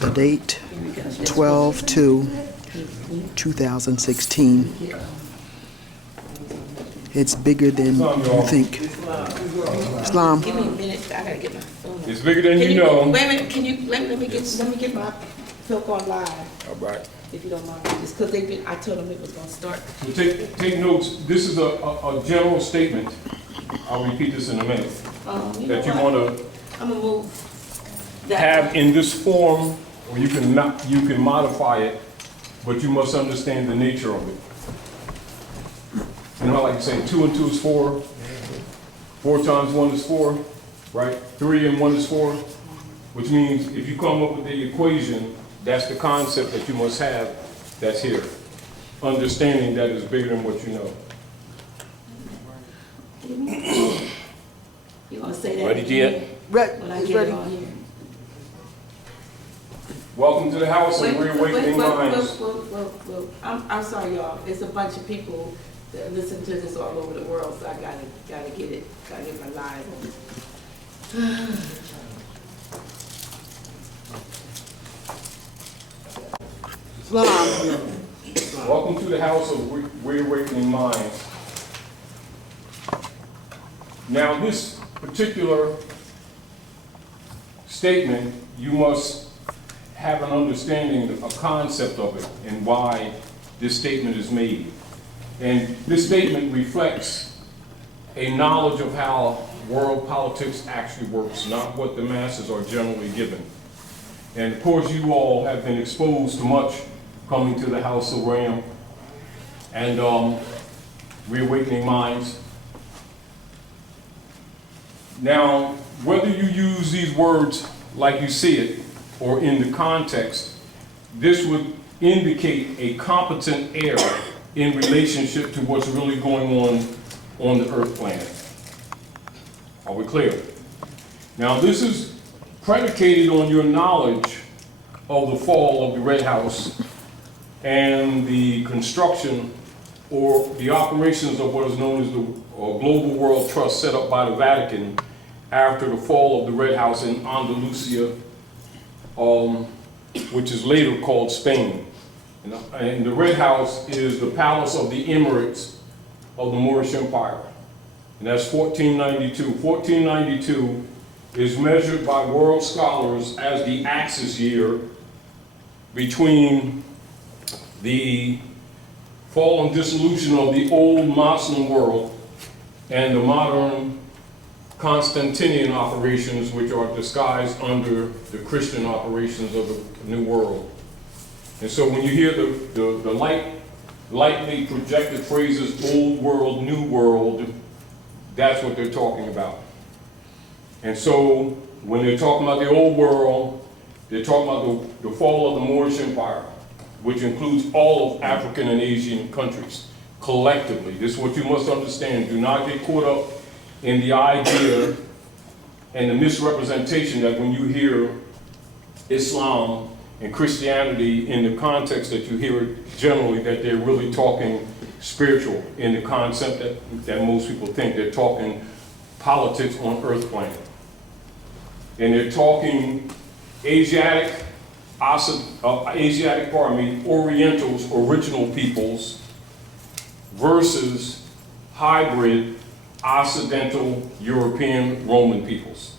The date, 12/2/2016. It's bigger than you think. Islam. Give me a minute, I gotta get my phone. It's bigger than you know. Wait a minute, can you, let me get my Philp on live, All right. if you don't mind, just because I told them it was gonna start. So take notes. This is a general statement. I'll repeat this in a minute. That you want to I'm gonna move that. have in this form, or you can modify it, but you must understand the nature of it. You know, like you say, 2 and 2 is 4. 4 times 1 is 4, right? 3 and 1 is 4, which means if you come up with the equation, that's the concept that you must have that's here. Understanding that is bigger than what you know. You wanna say that? Ready, Gia? When I get it on here. Welcome to the house of reawakening minds. Well, I'm sorry, y'all. There's a bunch of people that listen to this all over the world, so I gotta get it, gotta get my live on. Islam. Welcome to the house of reawakening minds. Now, this particular statement, you must have an understanding, a concept of it, and why this statement is made. And this statement reflects a knowledge of how world politics actually works, not what the masses are generally given. And of course, you all have been exposed to much coming to the House of Ram and reawakening minds. Now, whether you use these words like you see it or in the context, this would indicate a competent error in relationship to what's really going on the Earth planet. Are we clear? Now, this is predicated on your knowledge of the fall of the Red House and the construction or the operations of what is known as the Global World Trust set up by the Vatican after the fall of the Red House in Andalusia, which is later called Spain. And the Red House is the palace of the Emirates of the Moorish Empire. And that's 1492. 1492 is measured by world scholars as the axis year between the fall and dissolution of the old Muslim world and the modern Constantinian operations, which are disguised under the Christian operations of the New World. And so when you hear the lightly projected phrases, old world, new world, that's what they're talking about. And so when they're talking about the old world, they're talking about the fall of the Moorish Empire, which includes all of African and Asian countries collectively. This is what you must understand. Do not get caught up in the idea and the misrepresentation that when you hear Islam and Christianity in the context that you hear it generally, that they're really talking spiritual in the concept that most people think. They're talking politics on Earth planet. And they're talking Orientals, original peoples, versus hybrid Occidental European Roman peoples.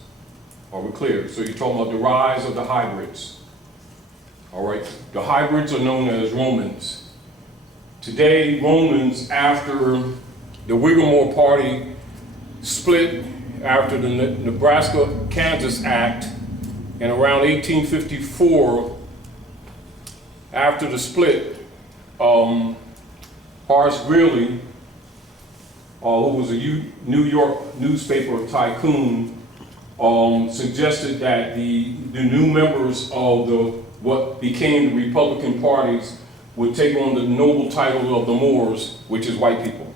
Are we clear? So you're talking about the rise of the hybrids. All right, the hybrids are known as Romans. Today, Romans, after the Whiggamore Party split after the Nebraska-Kansas Act, and around 1854, after the split, Horace Greeley, who was a New York newspaper tycoon, suggested that the new members of what became the Republican parties would take on the noble title of the Moors, which is white people.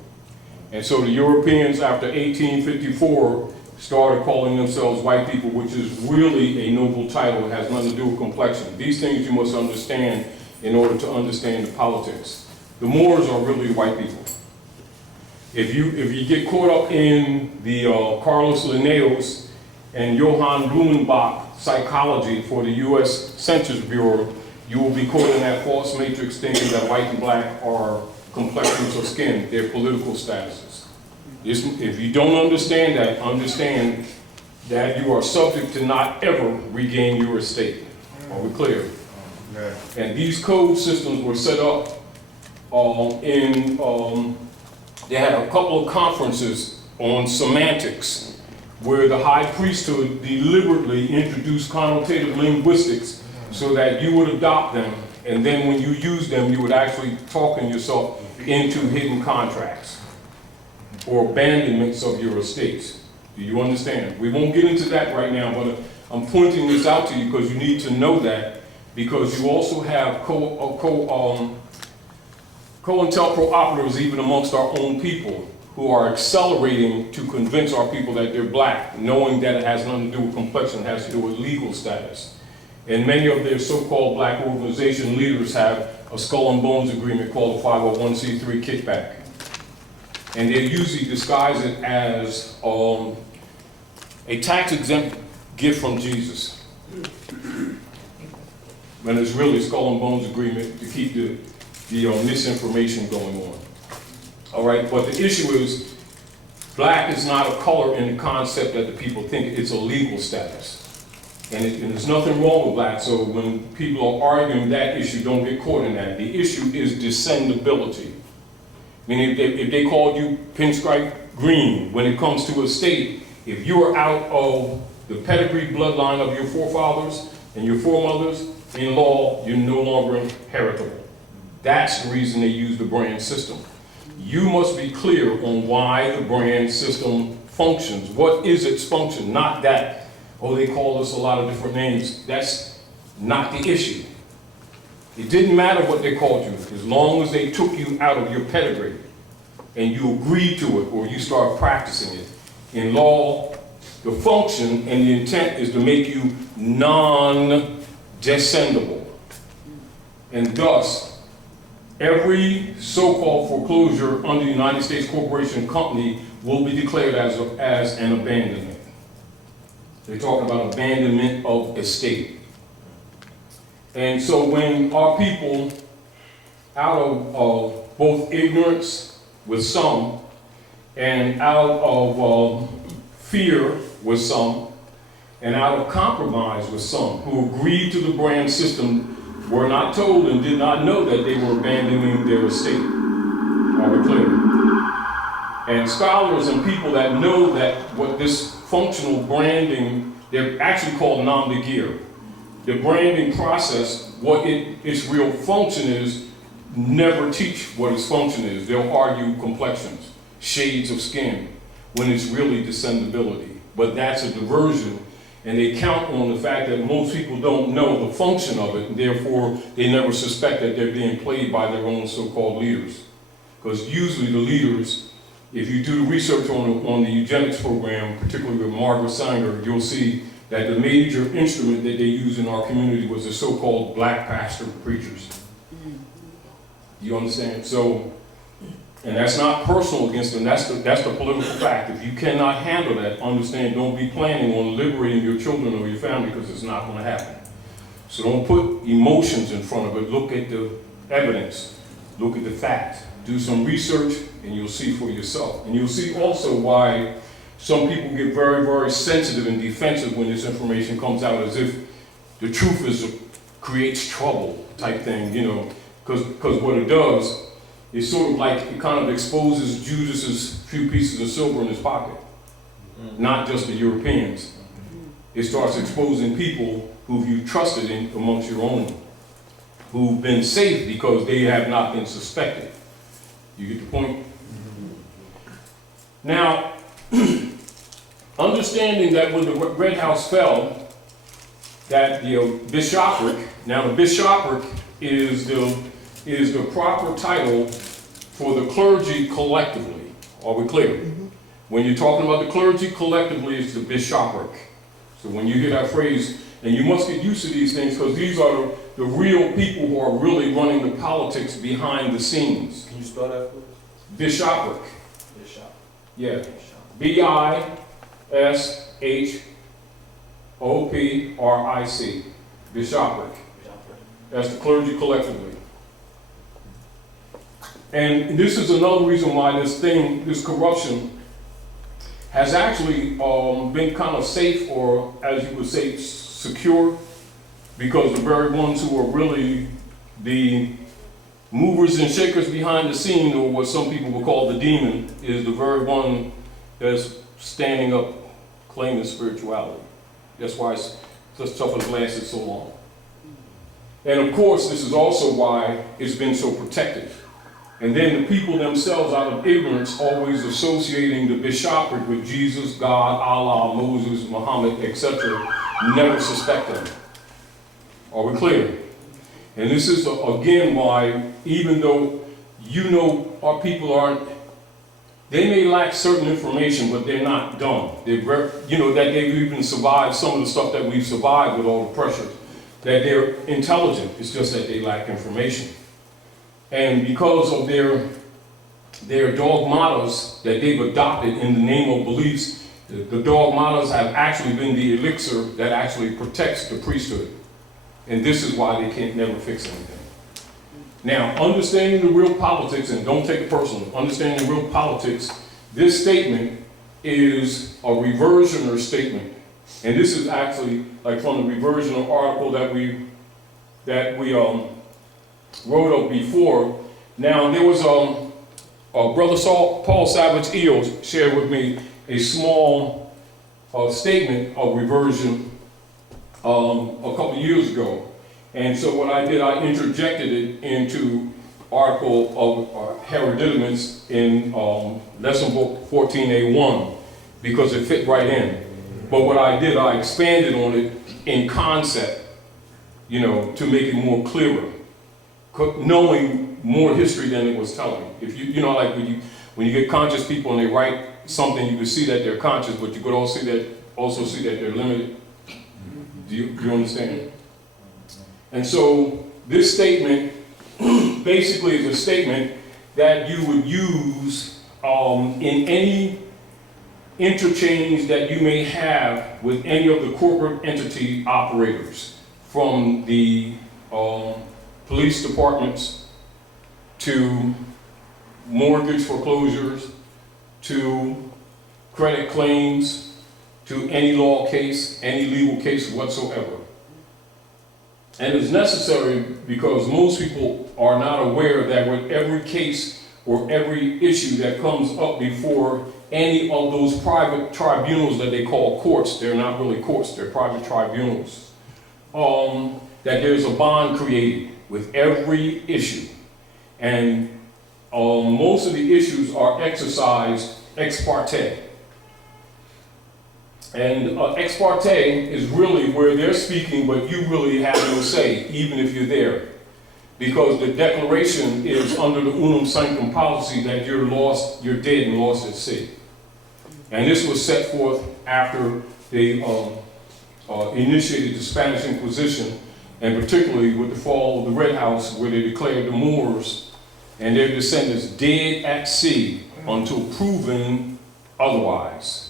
And so the Europeans, after 1854, started calling themselves white people, which is really a noble title. It has nothing to do with complexion. These things you must understand in order to understand the politics. The Moors are really white people. If you get caught up in the Carlos Linnaeus and Johann Blumenbach psychology for the U.S. Census Bureau, you will be quoting that false matrix thinking that white and black are complexions of skin, they're political statuses. If you don't understand that, understand that you are subject to not ever regain your estate. Are we clear? And these code systems were set up they had a couple of conferences on semantics where the high priesthood deliberately introduced connotative linguistics so that you would adopt them, and then when you use them, you would actually talking yourself into hidden contracts or abandonments of your estates. Do you understand? We won't get into that right now, but I'm pointing this out to you because you need to know that, because you also have COINTELPRO operatives even amongst our own people who are accelerating to convince our people that they're black, knowing that it has nothing to do with complexion, it has to do with legal status. And many of their so-called black organization leaders have a skull and bones agreement called a 501c3 kickback. And they usually disguise it as a tax-exempt gift from Jesus. When it's really a skull and bones agreement to keep the misinformation going on. All right, but the issue is, black is not a color in the concept that the people think. It's a legal status. And there's nothing wrong with black, so when people are arguing that issue, don't get caught in that. The issue is descendability. I mean, if they called you pinstripe green, when it comes to a state, if you are out of the pedigree bloodline of your forefathers and your foremothers, in law, you're no longer heritable. That's the reason they use the brand system. You must be clear on why the brand system functions. What is its function? Not that, oh, they call us a lot of different names. That's not the issue. It didn't matter what they called you, as long as they took you out of your pedigree and you agreed to it or you start practicing it. In law, the function and the intent is to make you non-descendable. And thus, every so-called foreclosure under the United States Corporation Company will be declared as an abandonment. They're talking about abandonment of estate. And so when our people, out of both ignorance with some and out of fear with some and out of compromise with some who agreed to the brand system, were not told and did not know that they were abandoning their estate. Are we clear? And scholars and people that know that what this functional branding, they're actually called nom de guerre. The branding process, what its real function is, never teach what its function is. They'll argue complexions, shades of skin, when it's really descendability. But that's a diversion. And they count on the fact that most people don't know the function of it, and therefore they never suspect that they're being played by their own so-called leaders. Because usually the leaders, if you do the research on the eugenics program, particularly with Margaret Sanger, you'll see that the major instrument that they used in our community was the so-called black pastor preachers. You understand? So, and that's not personal against them, that's the political fact. If you cannot handle that, understand, don't be planning on liberating your children or your family, because it's not going to happen. So don't put emotions in front of it, look at the evidence, look at the facts, do some research, and you'll see for yourself. And you'll see also why some people get very, very sensitive and defensive when this information comes out, as if the truth creates trouble type thing, you know, because what it does, it's sort of like it kind of exposes Judas's few pieces of silver in his pocket, not just the Europeans. It starts exposing people who you trusted in amongst your own, who've been safe because they have not been suspected. You get the point? Now, understanding that when the Red House fell, that the bishopric, now the bishopric is the proper title for the clergy collectively. Are we clear? Mm-hmm. When you're talking about the clergy collectively, it's the bishopric. So when you hear that phrase, and you must get used to these things, because these are the real people who are really running the politics behind the scenes. Can you spell that for us? Bishopric. Bishop. Yeah. Bishop. B-I-S-H-O-P-R-I-C. O-P-R-I-C, bishopric. That's the clergy collectively. And this is another reason why this corruption has actually been kind of safe, or as you would say, secure, because the very ones who are really the movers and shakers behind the scene, or what some people would call the demon, is the very one that's standing up claiming spirituality. That's why such stuff has lasted so long. And of course, this is also why it's been so protected. And then the people themselves, out of ignorance, always associating the bishopric with Jesus, God, Allah, Moses, Muhammad, etc., never suspect them. Are we clear? And this is, again, why, even though our people aren't, they may lack certain information, but they're not dumb. That they've even survived some of the stuff that we've survived with all the pressures, that they're intelligent. It's just that they lack information. And because of their dogmatas that they've adopted in the name of beliefs, the dogmatas have actually been the elixir that actually protects the priesthood. And this is why they can't never fix anything. Now, understanding the real politics, and don't take it personally, understanding real politics, this statement is a reversioner statement. And this is actually like from the Reversion article that we wrote up before. Now, there was Brother Paul Savage Eels shared with me a small statement of reversion a couple years ago. And so what I did, I interjected it into article of Heroditaments in lesson book 14A1 because it fit right in. But what I did, I expanded on it in concept, to make it more clearer, knowing more history than it was telling. If like when you get conscious people and they write something, you can see that they're conscious, but you could also see that they're limited. Do you understand? And so this statement basically is a statement that you would use in any interchange that you may have with any of the corporate entity operators, from the police departments to mortgage foreclosures to credit claims to any law case, any legal case whatsoever. And it's necessary because most people are not aware that with every case or every issue that comes up before any of those private tribunals that they call courts, they're not really courts, they're private tribunals, that there's a bond created with every issue. And most of the issues are exercised ex parte. And ex parte is really where they're speaking, but you really have no say, even if you're there. Because the declaration is under the unum sanctum policy that you're dead and lost at sea. And this was set forth after they initiated the Spanish Inquisition, and particularly with the fall of the Red House, where they declared the Moors and their descendants dead at sea until proven otherwise.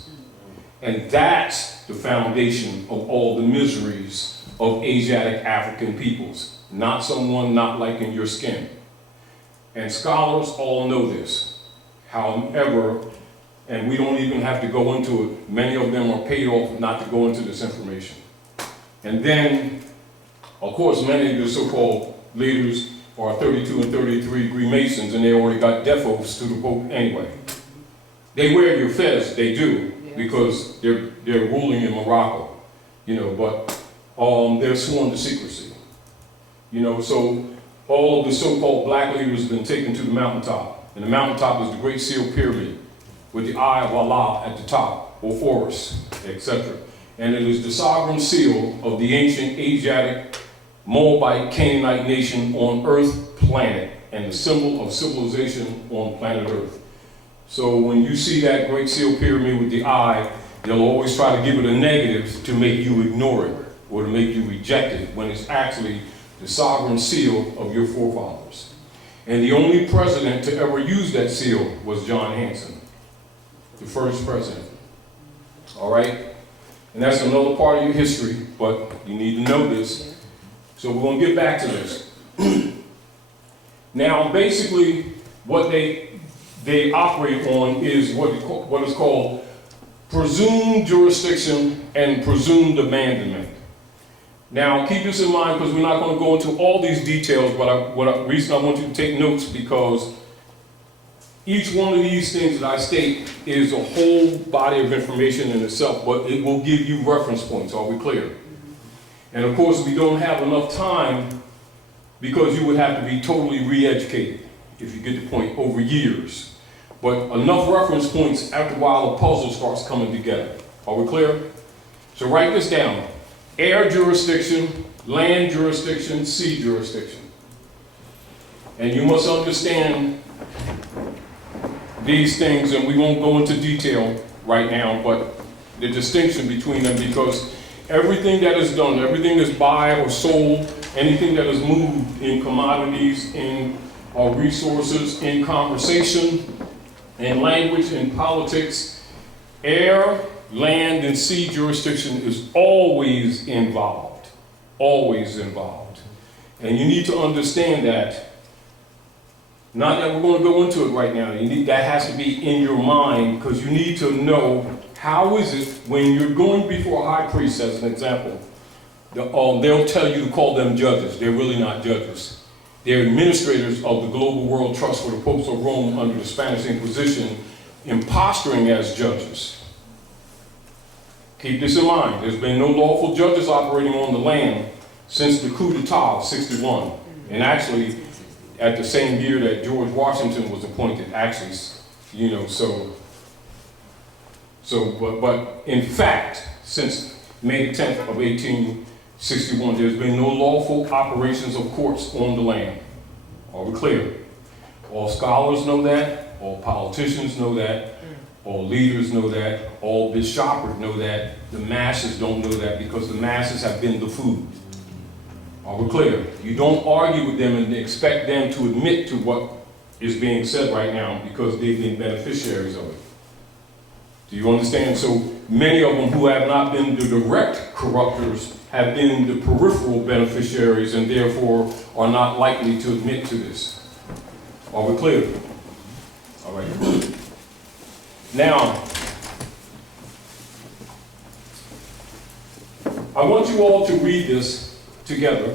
And that's the foundation of all the miseries of Asiatic African peoples. Not someone not liking your skin. And scholars all know this. However, and we don't even have to go into it, many of them are paid off not to go into this information. And then, of course, many of the so-called leaders are 32 and 33 degree Masons, and they already got death oaths to the Pope anyway. They wear your fez, they do, because they're ruling in Morocco, but they're sworn to secrecy. So all of the so-called black leaders have been taken to the mountaintop, and the mountaintop is the Great Seal Pyramid with the Eye of Allah at the top, or Horus, etc. And it is the sovereign seal of the ancient Asiatic Moabite Canaanite nation on Earth planet, and the symbol of civilization on planet Earth. So when you see that Great Seal Pyramid with the eye, they'll always try to give it a negative to make you ignore it or to make you reject it, when it's actually the sovereign seal of your forefathers. And the only president to ever use that seal was John Hanson, the first president. All right? And that's another part of your history, but you need to know this. So we're going to get back to this. Now, basically, what they operate on is what is called presumed jurisdiction and presumed abandonment. Now, keep this in mind because we're not going to go into all these details, but the reason I want you to take notes because each one of these things that I state is a whole body of information in itself, but it will give you reference points. Are we clear? And of course, we don't have enough time because you would have to be totally re-educated, if you get the point, over years. But enough reference points after a while the puzzle starts coming together. Are we clear? So write this down. Air jurisdiction, land jurisdiction, sea jurisdiction. And you must understand these things, and we won't go into detail right now, but the distinction between them, because everything that is done, everything that's buy or sold, anything that is moved in commodities, in resources, in conversation, in language, in politics, air, land, and sea jurisdiction is always involved. Always involved. And you need to understand that. Not that we're going to go into it right now. That has to be in your mind because you need to know how is it when you're going before a high priest, as an example, they'll tell you to call them judges. They're really not judges. They're administrators of the Global World Trust for the Popes of Rome under the Spanish Inquisition, imposturing as judges. Keep this in mind. There's been no lawful judges operating on the land since the coup d'etat of '61. And actually, at the same year that George Washington was appointed, actually, but in fact, since May 10th of 1861, there's been no lawful operations of courts on the land. Are we clear? All scholars know that, all politicians know that, all leaders know that, all bishoprics know that, the masses don't know that because the masses have been the food. Are we clear? You don't argue with them and expect them to admit to what is being said right now because they've been beneficiaries of it. Do you understand? So many of them who have not been the direct corruptors have been the peripheral beneficiaries and therefore are not likely to admit to this. Are we clear? All right. Now, I want you all to read this together.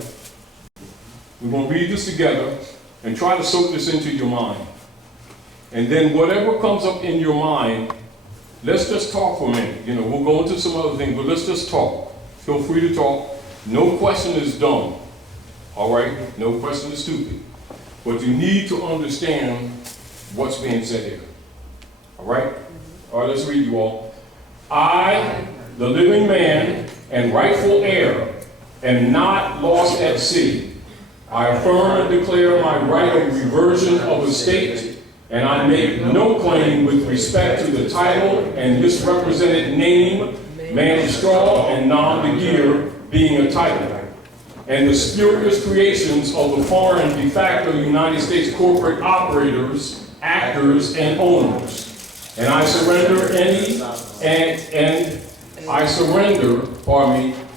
We're going to read this together and try to soak this into your mind. And then whatever comes up in your mind, let's just talk for a minute. We'll go into some other things, but let's just talk. Feel free to talk. No question is dumb. All right? No question is stupid. But you need to understand what's being said here. All right? All right, let's read you all. I, the living man and rightful heir, am not lost at sea. I affirm and declare my right of reversion of estate, and I make no claim with respect to the title and misrepresented name, man of straw and nom de guerre being a title, and the spurious creations of the foreign de facto United States corporate operators, actors, and owners. And I surrender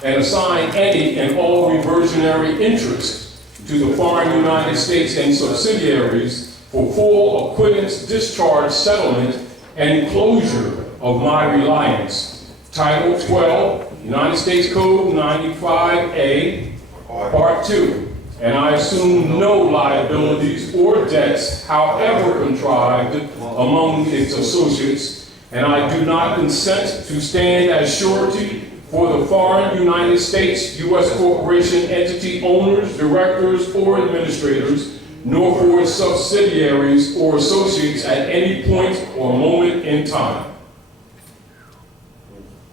and assign any and all reversionary interest to the foreign United States and subsidiaries for full acquittance, discharge, settlement, and enclosure of my reliance. Title 12, United States Code 95A, Part 2. And I assume no liabilities or debts, however contrived, among its associates, and I do not consent to stand as surety for the foreign United States, U.S. corporation entity owners, directors, or administrators, nor for its subsidiaries or associates at any point or moment in time.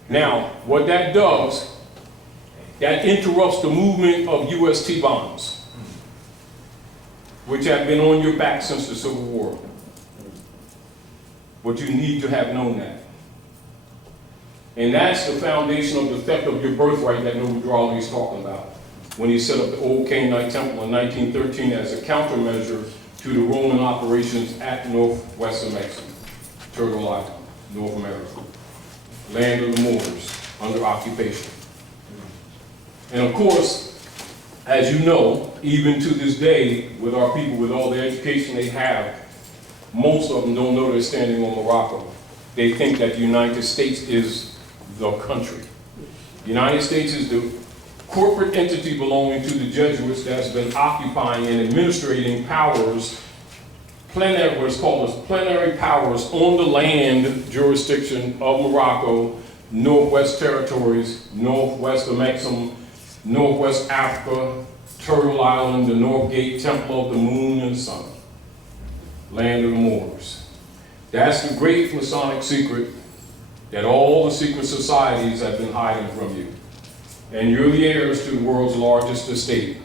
Now, what that does, that interrupts the movement of UST bonds, which have been on your back since the Civil War. But you need to have known that. And that's the foundation of the theft of your birthright that Noble Drawley is talking about when he set up the old Canaanite temple in 1913 as a countermeasure to the Roman operations at Northwest Amexem, Turtle Island, North America, land of the Moors. under occupation. And of course, as you know, even to this day, with our people, with all the education they have, most of them don't know they're standing on Morocco. They think that the United States is the country. The United States is the corporate entity belonging to the Jesuits that's been occupying and administrating powers, plenary, what's called as plenary powers on the land jurisdiction of Morocco, Northwest Territories, Northwest Amexem, Northwest Africa, Turtle Island, the North Gate, Temple of the Moon and Sun, land of the Moors. That's the great Masonic secret that all the secret societies have been hiding from you. And you're the heirs to the world's largest estate.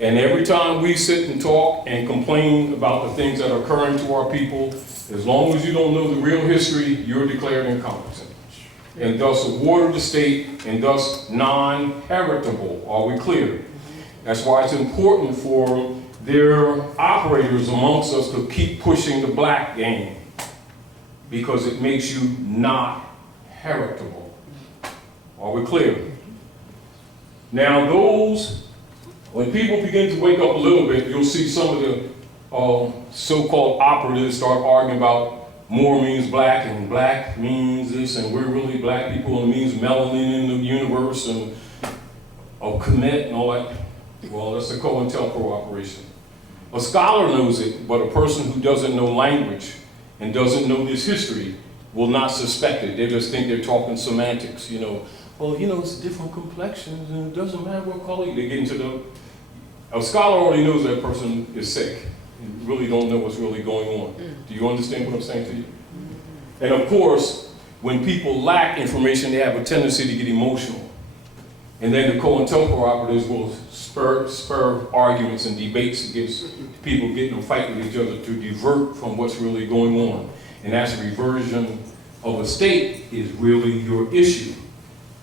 And every time we sit and talk and complain about the things that are occurring to our people, as long as you don't know the real history, you're declared incompetent. And thus a ward of the state, and thus non-heritable. Are we clear? That's why it's important for their operators amongst us to keep pushing the black game, because it makes you not heritable. Are we clear? Now those, when people begin to wake up a little bit, you'll see some of the so-called operatives start arguing about Moor means black, and black means this, and we're really black people, and it means melanin in the universe, and commit and all that. Well, that's a COINTELPRO operation. A scholar knows it, but a person who doesn't know language and doesn't know this history will not suspect it. They just think they're talking semantics, you know. Well, you know, it's different complexions, and it doesn't matter what color. They get into the... A scholar already knows that person is sick. You really don't know what's really going on. Do you understand what I'm saying to you? And of course, when people lack information, they have a tendency to get emotional. And then the COINTELPRO operatives will spur arguments and debates against people getting them fight with each other to divert from what's really going on. And that's reversion of a state is really your issue.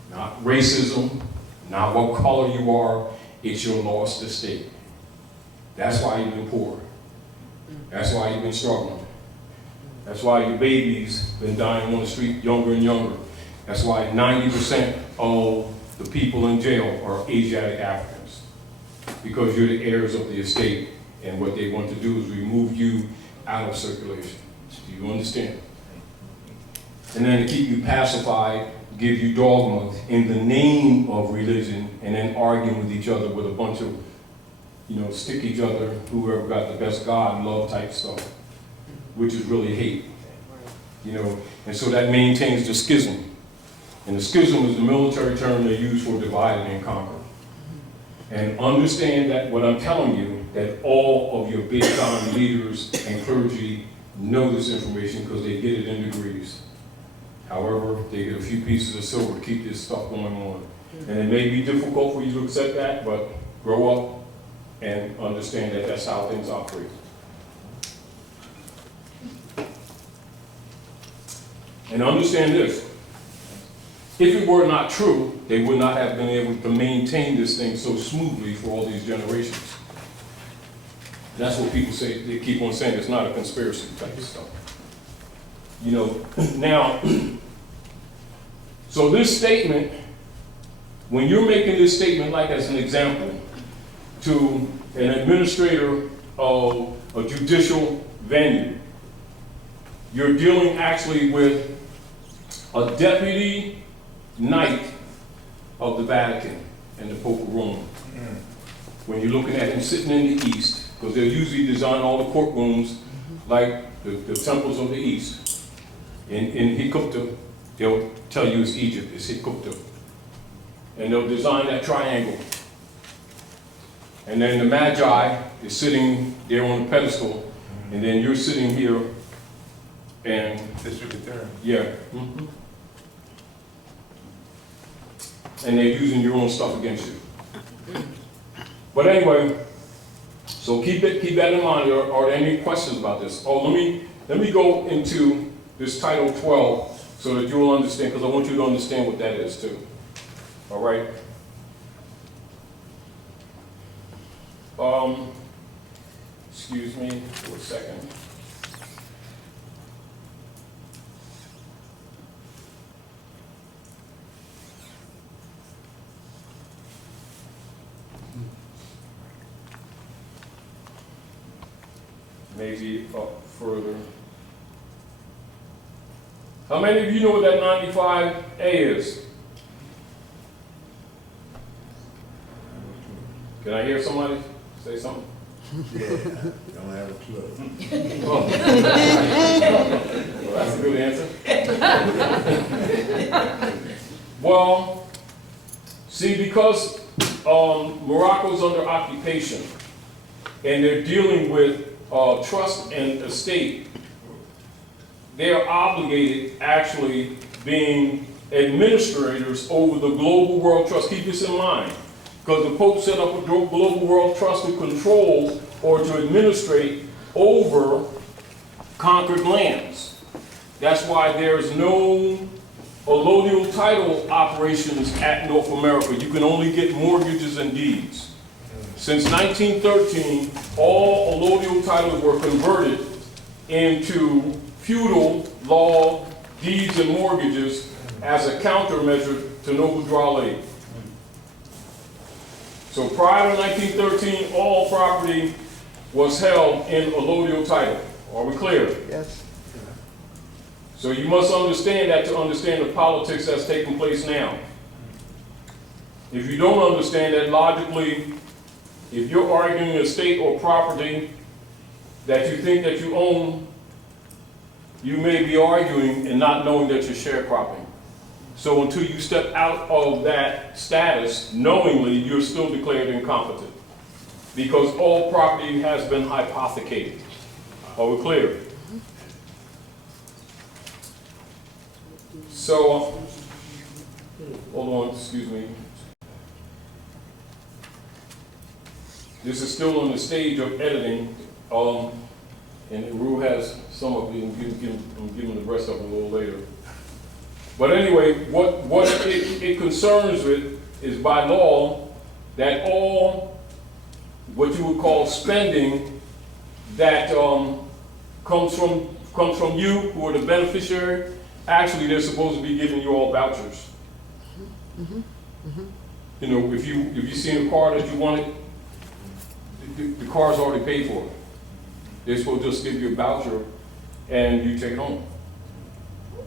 Not racism, not what color you are, it's your lost estate. That's why you've been poor. That's why you've been struggling. That's why your babies been dying on the street younger and younger. That's why 90% of the people in jail are Asiatic Africans. Because you're the heirs of the estate, and what they want to do is remove you out of circulation. Do you understand? And then to keep you pacified, give you dogma in the name of religion, and then arguing with each other with a bunch of, you know, stick each other, whoever got the best God, love type stuff, which is really hate, you know. And so that maintains the schism. And the schism is the military term they use for divide and conquer. And understand that what I'm telling you, that all of your big time leaders and clergy know this information because they get it in degrees. However, they get a few pieces of silver to keep this stuff going on. And it may be difficult for you to accept that, but grow up and understand that that's how things operate. And understand this. If it were not true, they would not have been able to maintain this thing so smoothly for all these generations. That's what people say. They keep on saying it's not a conspiracy type of stuff. You know, now, so this statement, when you're making this statement, like as an example, to an administrator of a judicial venue, you're dealing actually with a deputy knight of the Vatican and the Pope of Rome. When you're looking at him sitting in the East, because they'll usually design all the courtrooms like the temples of the East. In Hikupta, they'll tell you it's Egypt, it's Hikupta. And they'll design that triangle. And then the Magi is sitting there on the pedestal, and then you're sitting here, and yeah. Mm-hmm. And they're using your own stuff against you. But anyway, so keep that in mind. Are there any questions about this? Oh, let me go into this Title 12 so that you will understand, because I want you to understand what that is too. All right? Excuse me for a second. maybe up further. How many of you know what that 95A is? Can I hear somebody say something? Yeah, don't have a clue. Oh. Well, that's a good answer. Well, see, because Morocco's under occupation and they're dealing with trust and estate, they are obligated actually being administrators over the Global World Trust. Keep this in mind, because the Pope set up a Global World Trust to control or to administrate over conquered lands. That's why there's no allodial title operations at North America. You can only get mortgages and deeds. Since 1913, all allodial titles were converted into feudal law deeds and mortgages as a countermeasure to noble droit. So prior to 1913, all property was held in allodial title. Are we clear? Yes. So you must understand that to understand the politics that's taking place now. If you don't understand that logically, if you're arguing a estate or property that you think that you own, you may be arguing and not knowing that you're sharecropping. So until you step out of that status, knowingly, you're still declared incompetent. Because all property has been hypothecated. Are we clear? So, hold on, excuse me. This is still on the stage of editing, and Rue has some of it, and I'm giving the rest of it a little later. But anyway, what it concerns with is by law that all what you would call spending that comes from you, who are the beneficiary, actually they're supposed to be giving you all vouchers. You know, if you see a car that you wanted, the car's already paid for. They're supposed to just give you a voucher and you take it home.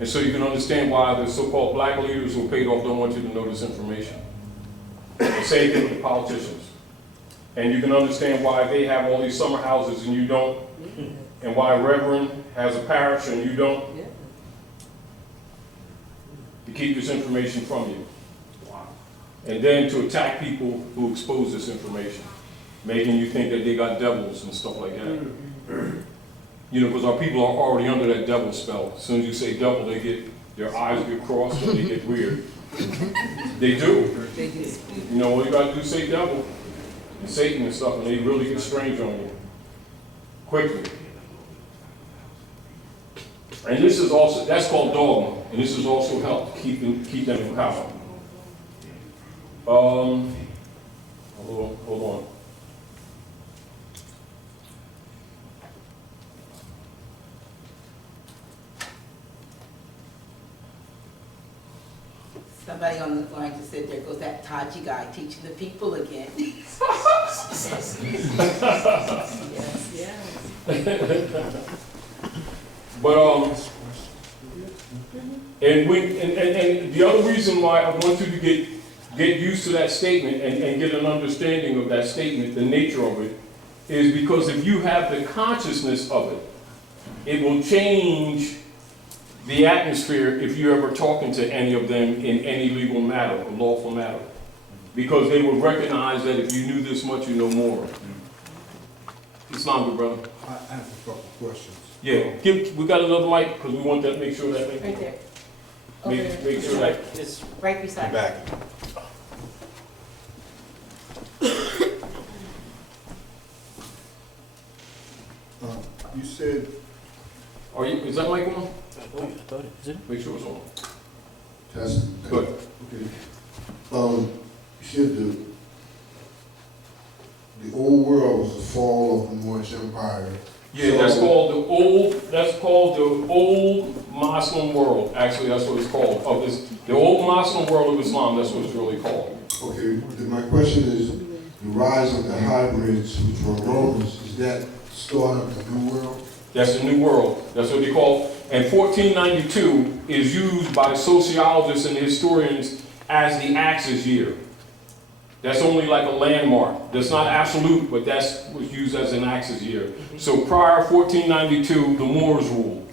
And so you can understand why the so-called black leaders who are paid off don't want you to know this information. The same thing with the politicians. And you can understand why they have all these summer houses and you don't, and why Reverend has a parish and you don't, to keep this information from you. And then to attack people who expose this information, making you think that they got devils and stuff like that. You know, because our people are already under that devil spell. As soon as you say devil, their eyes get crossed and they get weird. They do. You know, all you got to do is say devil and Satan and stuff, and they really get strange on you quickly. And this is also, that's called dogma, and this has also helped keep them in power. Hold on. Somebody on the line just said, there goes that Taji guy teaching the people again. Yes. But and the other reason why I want you to get used to that statement and get an understanding of that statement, the nature of it, is because if you have the consciousness of it, it will change the atmosphere if you're ever talking to any of them in any legal matter or lawful matter. Because they will recognize that if you knew this much, you know more. It's not good, brother. I have a couple questions. Yeah, we got another mic because we want to make sure that Right there. make sure that It's right beside. Back. You said, is that mic on? Is it? Make sure it's on. test. Good. Okay. You said the old world was the fall of the Moorish Empire. Yeah, So- that's called the old Muslim world. Actually, that's what it's called. The old Muslim world of Islam, that's what it's really called. Okay, then my question is, the rise of the hybrids, which were Romans, is that start of the New World? That's the New World. That's what they call. And 1492 is used by sociologists and historians as the Axis year. That's only like a landmark. That's not absolute, but that's what's used as an Axis year. So prior 1492, the Moors ruled.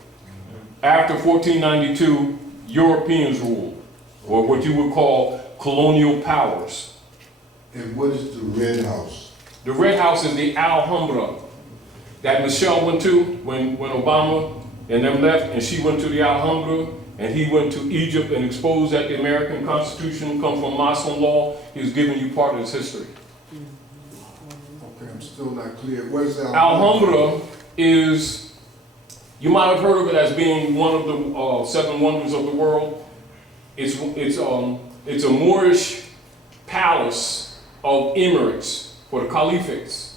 After 1492, Europeans ruled, or what you would call colonial powers. And what is the Red House? The Red House is the Alhambra that Michelle went to when Obama and them left, and she went to the Alhambra, and he went to Egypt and exposed that the American Constitution comes from Muslim law. He was giving you part of his history. Okay, I'm still not clear. What is Alhambra is, you might have heard of it as being one of the 7 wonders of the world. It's a Moorish palace of emirates for the caliphates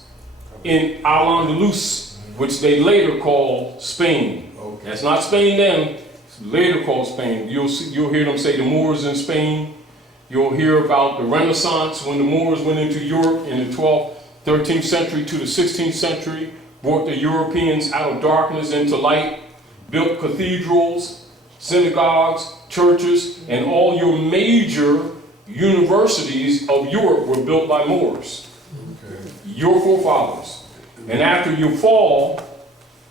in Al-Andalus, which they later called Spain. Okay. That's not Spain then, it's later called Spain. You'll hear them say the Moors in Spain. You'll hear about the Renaissance when the Moors went into Europe in the 12th, 13th century to the 16th century, brought the Europeans out of darkness into light, built cathedrals, synagogues, churches, and all your major universities of Europe were built by Moors. Okay. Your forefathers. And after you fall,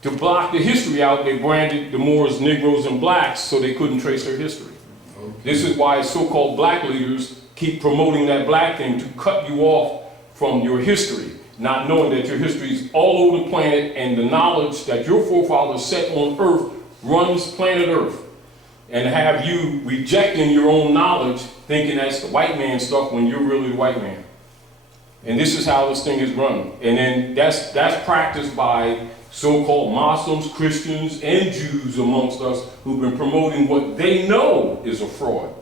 to block the history out, they branded the Moors Negroes and blacks so they couldn't trace their history. Okay. This is why so-called black leaders keep promoting that black thing to cut you off from your history, not knowing that your history is all over the planet and the knowledge that your forefathers set on earth runs planet earth. And have you rejecting your own knowledge, thinking that's the white man stuff when you're really the white man. And this is how this thing is run. And then that's practiced by so-called Muslims, Christians, and Jews amongst us who've been promoting what they know is a fraud.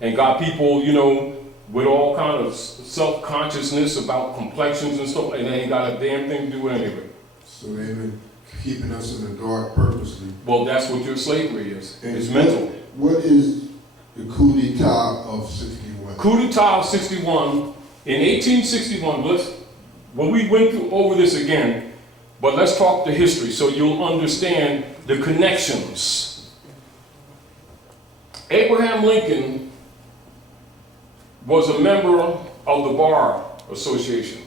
And got people, you know, with all kind of self-consciousness about complexions and stuff, and they ain't got a damn thing to do with any of it. So they've been keeping us in the dark purposely. Well, that's what your slavery is. And It's mental. What is the coup d'etat of 61? Coup d'etat of 61, in 1861, when we went over this again, but let's talk the history so you'll understand the connections. Abraham Lincoln was a member of the Bar Association.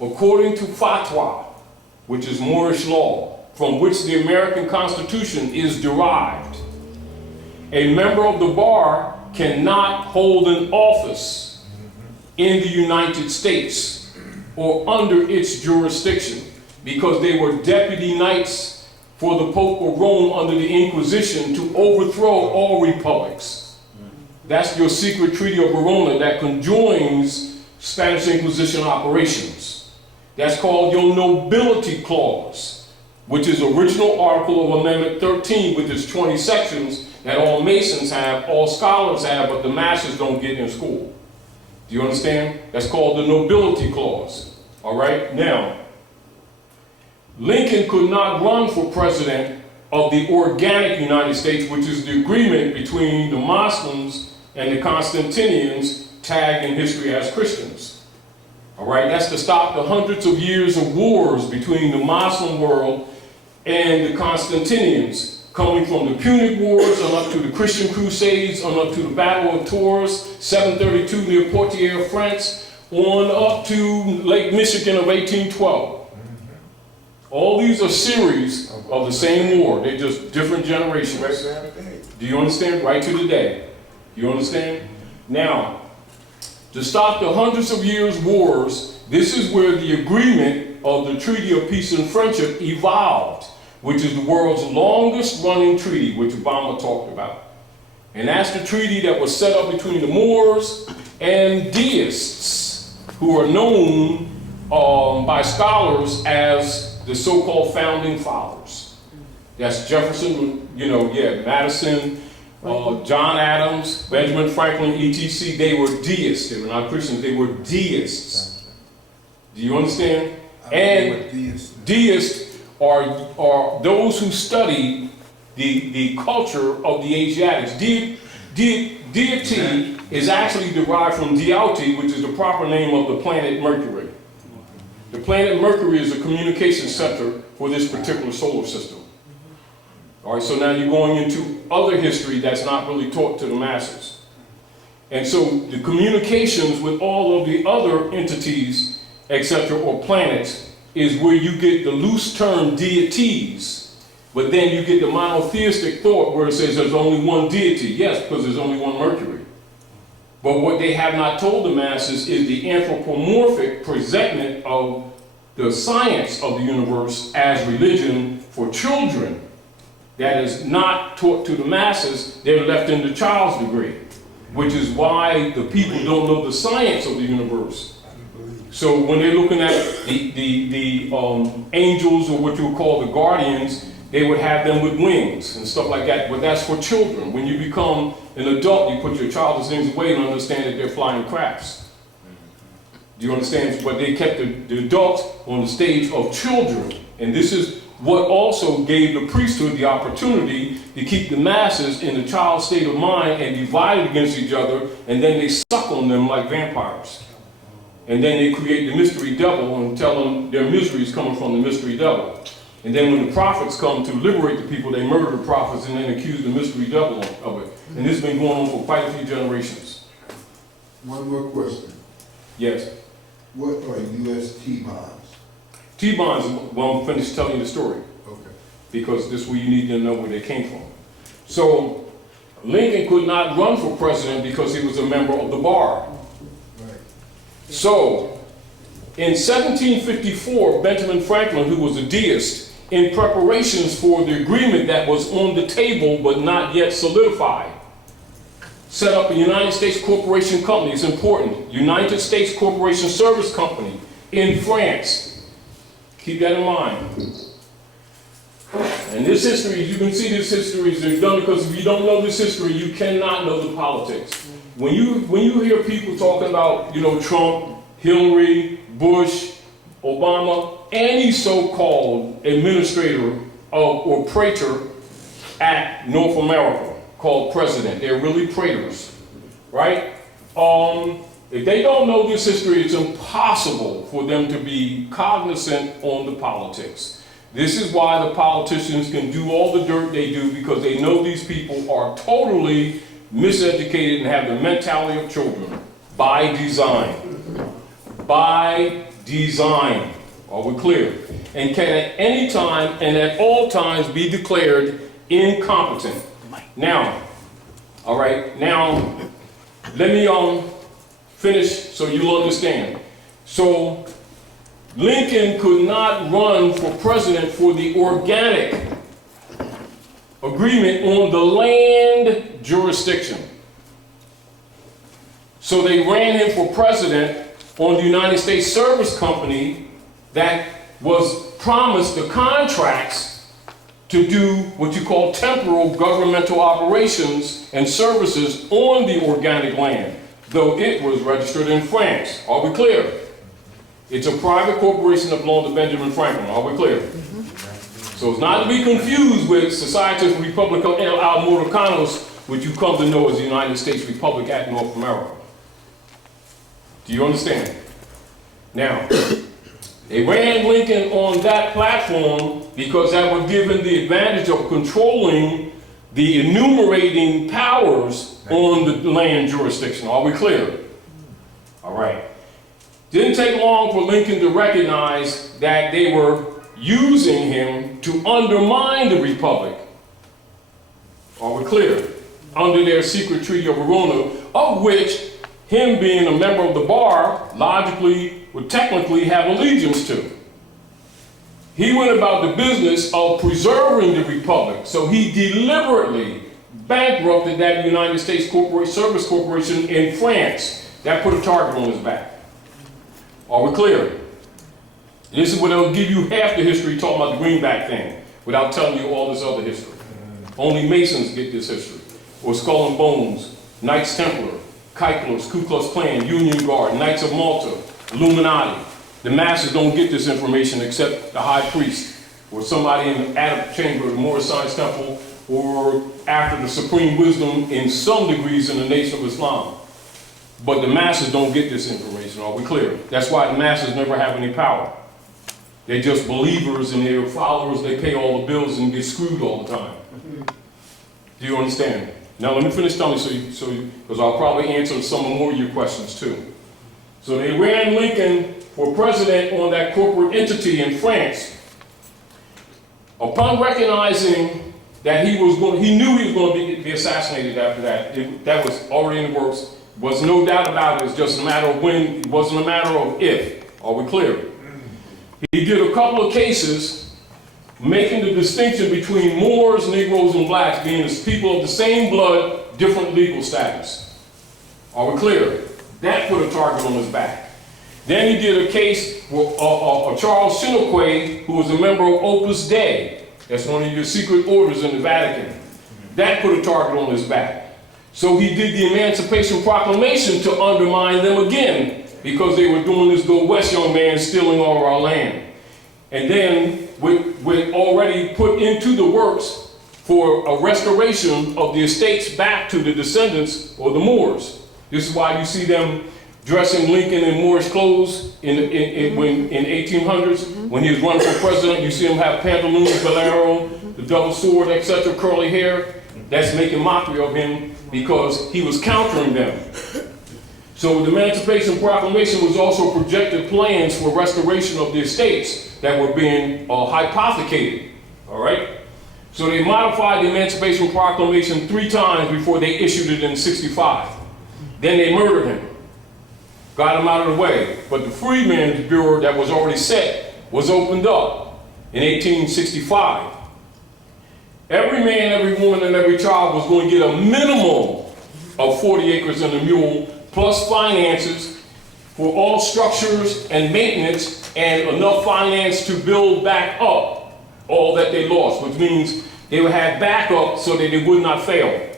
According to fatwa, which is Moorish law, from which the American Constitution is derived, a member of the bar cannot hold an office in the United States or under its jurisdiction because they were deputy knights for the Pope of Rome under the Inquisition to overthrow all republics. That's your secret Treaty of Verona that conjoins Spanish Inquisition operations. That's called your nobility clause, which is original article of Amendment 13 with its 20 sections that all Masons have, all scholars have, but the masses don't get in school. Do you understand? That's called the nobility clause. All right? Now, Lincoln could not run for president of the organic United States, which is the agreement between the Muslims and the Constantinians, tagged in history as Christians. All right? That's to stop the hundreds of years of wars between the Muslim world and the Constantinians, coming from the Punic Wars on up to the Christian Crusades, on up to the Battle of Tours, 732 near Poitiers, France, on up to Lake Michigan of 1812. All these are series of the same war. They're just different generations. Do you understand? Right to the day. Do you understand? Now, to stop the hundreds of years wars, this is where the agreement of the Treaty of Peace and Friendship evolved, which is the world's longest running treaty, which Obama talked about. And that's the treaty that was set up between the Moors and deists, who are known by scholars as the so-called founding fathers. That's Jefferson, Madison, John Adams, Benjamin Franklin, etc. They were deists. They were not Christians. They were deists. Do you understand? And deists are those who study the culture of the Asiatics. deity is actually derived from deity, which is the proper name of the planet Mercury. The planet Mercury is a communication center for this particular solar system. All right, so now you're going into other history that's not really taught to the masses. And so the communications with all of the other entities, etc., or planets, is where you get the loose term deities, but then you get the monotheistic thought where it says there's only one deity. Yes, because there's only one Mercury. But what they have not told the masses is the anthropomorphic presentment of the science of the universe as religion for children that is not taught to the masses. They're left in the child's degree, which is why the people don't know the science of the universe. So when they're looking at the angels, or what you would call the guardians, they would have them with wings and stuff like that, but that's for children. When you become an adult, you put your childish things away and understand that they're flying crafts. Do you understand? But they kept the adults on the stage of children. And this is what also gave the priesthood the opportunity to keep the masses in the child state of mind and divided against each other, and then they suck on them like vampires. And then they create the mystery devil and tell them their misery is coming from the mystery devil. And then when the prophets come to liberate the people, they murder the prophets and then accuse the mystery devil of it. And this has been going on for quite a few generations. One more question. Yes. What are U.S. T-bonds? T-bonds, well, I'm finished telling you the story. Okay. Because this is where you need to know where they came from. So Lincoln could not run for president because he was a member of the bar. Right. So in 1754, Benjamin Franklin, who was a deist, in preparations for the agreement that was on the table but not yet solidified, set up a United States Corporation Company. It's important. United States Corporation Service Company in France. Keep that in mind. And this history, you can see this history is done, because if you don't know this history, you cannot know the politics. When you hear people talking about, Trump, Hillary, Bush, Obama, any so-called administrator or praetor at North America called president, they're really praetors, right? If they don't know this history, it's impossible for them to be cognizant on the politics. This is why the politicians can do all the dirt they do, because they know these people are totally miseducated and have the mentality of children by design. By design. Are we clear? And can at any time and at all times be declared incompetent. Now, all right, now let me finish so you'll understand. So Lincoln could not run for president for the organic agreement on the land jurisdiction. So they ran him for president on the United States Service Company that was promised the contracts to do what you call temporal governmental operations and services on the organic land, though it was registered in France. Are we clear? It's a private corporation that belonged to Benjamin Franklin. Are we clear? So it's not to be confused with Societas Republica Americanos, which you come to know as the United States Republic at North America. Do you understand? Now, they ran Lincoln on that platform because that would give him the advantage of controlling the enumerating powers on the land jurisdiction. Are we clear? All right. Didn't take long for Lincoln to recognize that they were using him to undermine the Republic. Are we clear? Under their secret Treaty of Verona, of which him being a member of the bar logically would technically have allegiance to. He went about the business of preserving the Republic, so he deliberately bankrupted that United States Service Corporation in France. That put a target on his back. Are we clear? This is what it'll give you half the history talking about the greenback thing, without telling you all this other history. Only Masons get this history. Or Skull and Bones, Knights Templar, Keiklers, Ku Klux Klan, Union Guard, Knights of Malta, Illuminati. The masses don't get this information except the high priest or somebody in the attic chamber of the Moorish Science Temple or after the supreme wisdom in some degrees in the Nation of Islam. But the masses don't get this information, are we clear? That's why the masses never have any power. They're just believers and they're followers, they pay all the bills and get screwed all the time. Do you understand? Now let me finish telling you, because I'll probably answer some more of your questions too. So they ran Lincoln for president on that corporate entity in France. Upon recognizing that he knew he was going to be assassinated after that. That was already in the works. Was no doubt about it. It's just a matter of when. It wasn't a matter of if. Are we clear? He did a couple of cases making the distinction between Moors, Negroes, and blacks being people of the same blood, different legal status. Are we clear? That put a target on his back. Then he did a case with Charles Chinoquet, who was a member of Opus Dei. That's one of your secret orders in the Vatican. That put a target on his back. So he did the Emancipation Proclamation to undermine them again, because they were doing this go west young man stealing all of our land. And then with already put into the works for a restoration of the estates back to the descendants or the Moors. This is why you see them dressing Lincoln in Moorish clothes in 1800s. When he was running for president, you see him have pantaloons, bolero, the double sword, etc., curly hair. That's making mockery of him because he was countering them. So the Emancipation Proclamation was also projected plans for restoration of the estates that were being hypothecated, all right? So they modified the Emancipation Proclamation 3 times before they issued it in '65. Then they murdered him, got him out of the way. But the Freedmen's Bureau that was already set was opened up in 1865. Every man, every woman, and every child was going to get a minimum of 40 acres and a mule, plus finances for all structures and maintenance, and enough finance to build back up all that they lost, which means they would have backup so that they would not fail.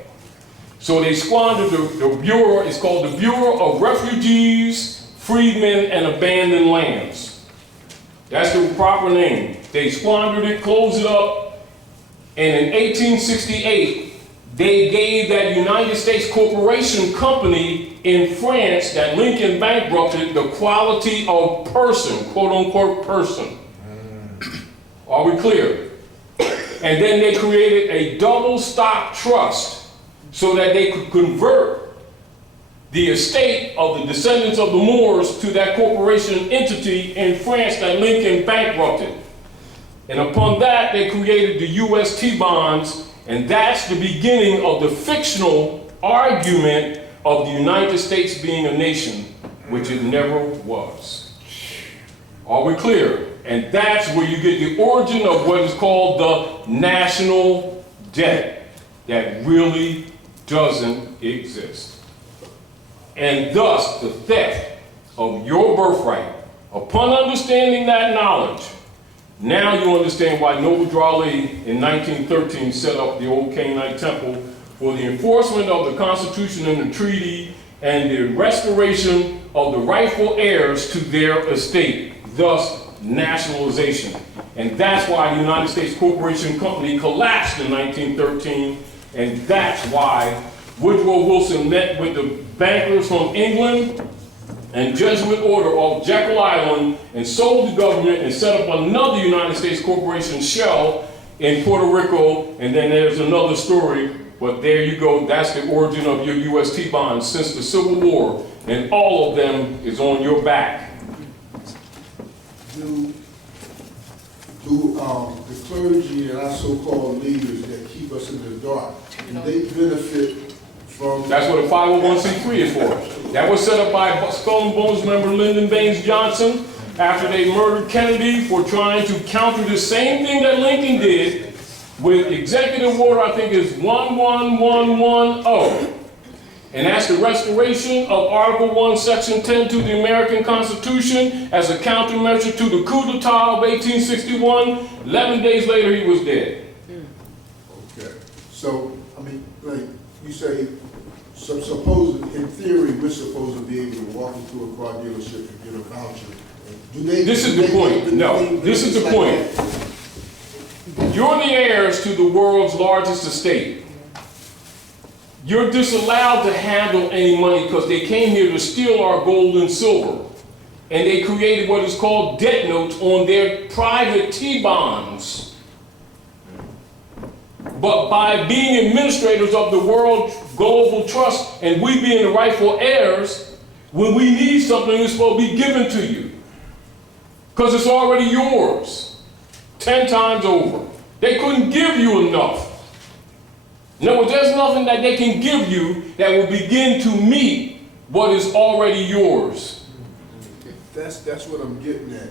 So they squandered the Bureau. It's called the Bureau of Refugees, Freedmen, and Abandoned Lands. That's the proper name. They squandered it, closed it up, and in 1868, they gave that United States Corporation Company in France that Lincoln bankrupted the quality of person, quote unquote person. Are we clear? And then they created a double stock trust so that they could convert the estate of the descendants of the Moors to that corporation entity in France that Lincoln bankrupted. And upon that, they created the U.S. T-bonds. And that's the beginning of the fictional argument of the United States being a nation, which it never was. Are we clear? And that's where you get the origin of what is called the national debt that really doesn't exist. And thus, the theft of your birthright. Upon understanding that knowledge, now you understand why Noble Raleigh in 1913 set up the old Canaanite temple for the enforcement of the Constitution and the treaty and the restoration of the rightful heirs to their estate, thus nationalization. And that's why the United States Corporation Company collapsed in 1913, and that's why Woodrow Wilson met with the bankers from England and Jesuit order off Jekyll Island and sold the government and set up another United States Corporation shell in Puerto Rico, and then there's another story, but there you go, that's the origin of your UST bonds since the Civil War, and all of them is on your back. Do the clergy and our so-called leaders that keep us in the dark, do they benefit from? That's what a 501c3 is for. That was set up by Skull and Bones member Lyndon Baines Johnson after they murdered Kennedy for trying to counter the same thing that Lincoln did with Executive Order, I think is 11110. And that's the restoration of Article 1, Section 10 to the American Constitution as a countermeasure to the coup d'etat of 1861. 11 days later, he was dead. Okay. So, I mean, like you say, so suppose, in theory, we're supposed to be able to walk into a car dealership and get a voucher. Do they? This is the point. No, this is the point. You're the heirs to the world's largest estate. You're disallowed to handle any money because they came here to steal our gold and silver. And they created what is called debt notes on their private T-bonds. But by being administrators of the World Global Trust and we being the rightful heirs, when we need something, it's supposed to be given to you. Because it's already yours. 10 times over. They couldn't give you enough. No, there's nothing that they can give you that will begin to meet what is already yours. That's what I'm getting at.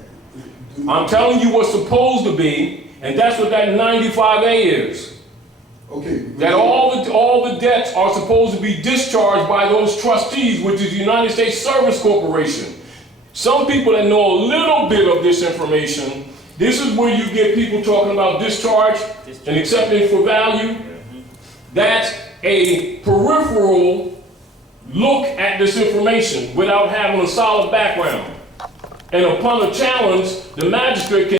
I'm telling you what's supposed to be, and that's what that 95A is. Okay. That all the debts are supposed to be discharged by those trustees, which is the United States Service Corporation. Some people that know a little bit of this information, this is where you get people talking about discharge and acceptance for value. That's a peripheral look at this information without having a solid background. And upon a challenge, the magistrate can